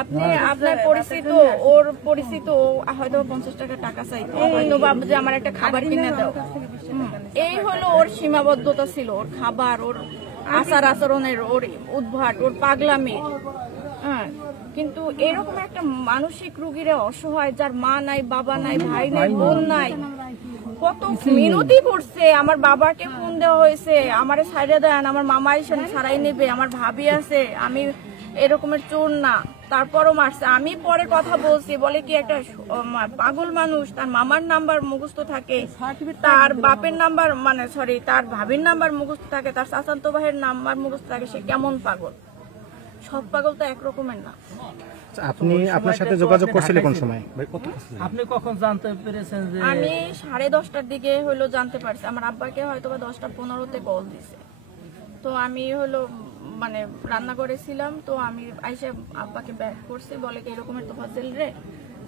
আপনি আপনার পরিচিত, ওর পরিচিত, হয়তো 50 টাকা চাইতো, হয়তো ভাবছে যে আমার একটা খাবার কিনে দাও। এই হলো ওর সীমাবদ্ধতা ছিল, ওর খাবার, ওর আচার আচরণের, ওর উদ্ভাট, ওর পাগলামি। হ্যাঁ, কিন্তু এরকম একটা মানসিক রোগীরা অসহায়, যার মা নাই, বাবা নাই, ভাই নাই, বোন নাই, কত মিনতি করছে, আমার বাবাকে ফোন দেওয়া হয়েছে, আমারে ছাইড়ে দেন, আমার মামা এসে ছাড়াই নেবে, আমার ভাবি আছে, আমি এরকমের চোর না, তারপরও মারছে। আমি পরে কথা বলছি, বলে কি একটা পাগল মানুষ, তার মামার নাম্বার মুখস্থ থাকে, তার বাপের নাম্বার মানে সরি তার ভাবির নাম্বার মুখস্থ থাকে, তার চাচাতো ভাইয়ের নাম্বার মুখস্থ থাকে, সে কেমন পাগল? সব পাগল তো একরকমের না। আপনি আপনার সাথে যোগাযোগ করছিলেন কোন সময়? আপনি কখন জানতে পেরেছেন যে? আমি 10:30টার দিকে হলো জানতে পারছি। আমার আব্বাকে হয়তো বা 10:15-তে কল দিছে। তো আমি হলো মানে রান্না করেছিলাম, তো আমি আইসা আব্বাকে ব্যাক করছি, বলে কি এরকমের তো ফাজিল রে।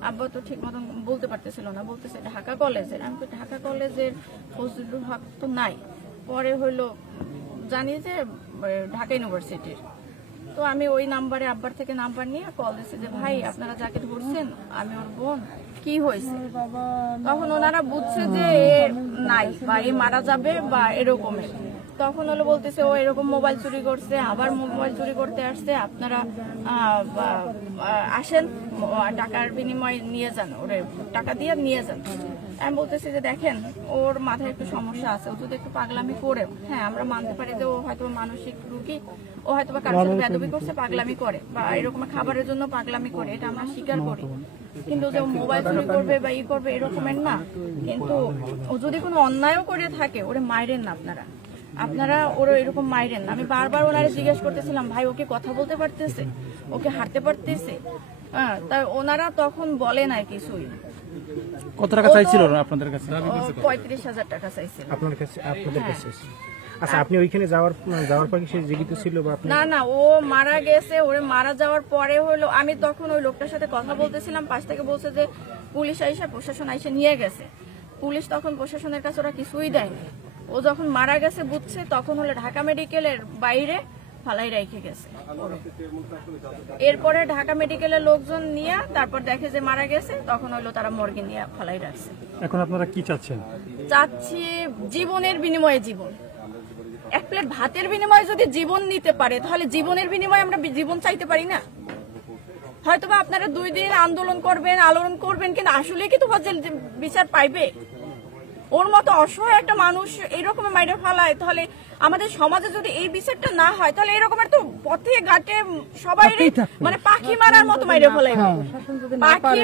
আব্বা তো ঠিক মতন বলতে পারতেছিল না, বলতেছে ঢাকা কলেজের। আমি তো ঢাকা কলেজের ফজলুল হক তো নাই। পরে হলো জানি যে ঢাকা ইউনিভার্সিটির। তো আমি ওই নাম্বারে আব্বার থেকে নাম্বার নিয়ে কল দিচ্ছি যে ভাই আপনারা যাকে ধরছেন আমি ওর বোন, কি হয়েছে? তখন ওনারা বুঝছে যে এ নাই বা এ মারা যাবে বা এরকমের। তখন হলো বলতেছে ও এরকম মোবাইল চুরি করছে, আবার মোবাইল চুরি করতে আসছে, আপনারা আসেন, টাকার বিনিময়ে নিয়ে যান, ওরে টাকা দিয়ে নিয়ে যান। আমি বলতেছি যে দেখেন ওর মাথায় একটু সমস্যা আছে, ও যদি একটু পাগলামি করে, হ্যাঁ আমরা মানতে পারি যে ও হয়তো মানসিক রোগী, ও হয়তো বা কারোর সাথে বেয়াদবি করছে, পাগলামি করে, বা এরকম খাবারের জন্য পাগলামি করে, এটা আমরা স্বীকার করি। কিন্তু যে মোবাইল চুরি করবে বা ই করবে এরকমের না। কিন্তু ও যদি কোনো অন্যায়ও করে থাকে, ওরে মাইরেন না আপনারা ওরা এরকম মাইরেন না। আমি বারবার ওনারে জিজ্ঞেস করতেছিলাম ভাই ওকে কথা বলতে পারতেছে, ওকে হাঁটতে পারতেছে? হ্যাঁ, তাই ওনারা তখন বলে নাই কিছুই। কত টাকা চাইছিল আপনাদের কাছে? 35,000 টাকা চাইছিল আপনাদের কাছে। আচ্ছা, আপনি ওইখানে যাওয়ার পর কি সে জীবিত ছিল বা আপনি? না, ও মারা গেছে। ওরে মারা যাওয়ার পরে হলো আমি তখন ওই লোকটার সাথে কথা বলতেছিলাম, পাশ থেকে বলছে যে পুলিশ আইসা, প্রশাসন আইসা নিয়ে গেছে। পুলিশ তখন প্রশাসনের কাছে ওরা কিছুই দেয়নি। ও যখন মারা গেছে বুঝছে, তখন হলো ঢাকা মেডিকেলের বাইরে ফালাই রেখে গেছে। এরপরে ঢাকা মেডিকেলের লোকজন নিয়ে তারপর দেখে যে মারা গেছে, তখন হলো তারা মর্গে নিয়ে ফালাই রাখছে। এখন আপনারা কি চাচ্ছেন? চাচ্ছি জীবনের বিনিময়ে জীবন। এক প্লেট ভাতের বিনিময়ে যদি জীবন নিতে পারে, তাহলে জীবনের বিনিময়ে আমরা জীবন চাইতে পারি না? হয়তোবা আপনারা 2 দিন আন্দোলন করবেন, কিন্তু আসলে কি তো বিচার পাইবে? ওর মতো অসহায় একটা মানুষ এইরকম মাইরে ফেলায়, তাহলে আমাদের সমাজে যদি এই বিচারটা না হয়, তাহলে এরকমের তো পথে ঘাটে সবাই মানে পাখি মারার মতো মাইরে ফেলাইবে, পাখি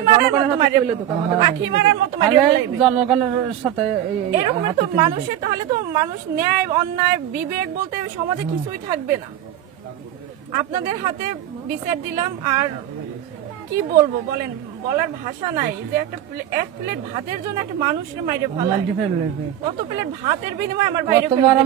মারার মতো মাইরে ফেলাইবে জনগণের সাথে এরকমের তো মানুষের, তাহলে তো মানুষ ন্যায় অন্যায় বিবেক বলতে সমাজে কিছুই থাকবে না। আপনাদের হাতে বিচার দিলাম, আর কি বলবো বলেন, বলার ভাষা নাই। যে এক প্লেট ভাতের জন্য একটা মানুষের মাইরে ফেলায়, কত প্লেট ভাতের বিনিময়ে আমার ভাইরে ফেলায়।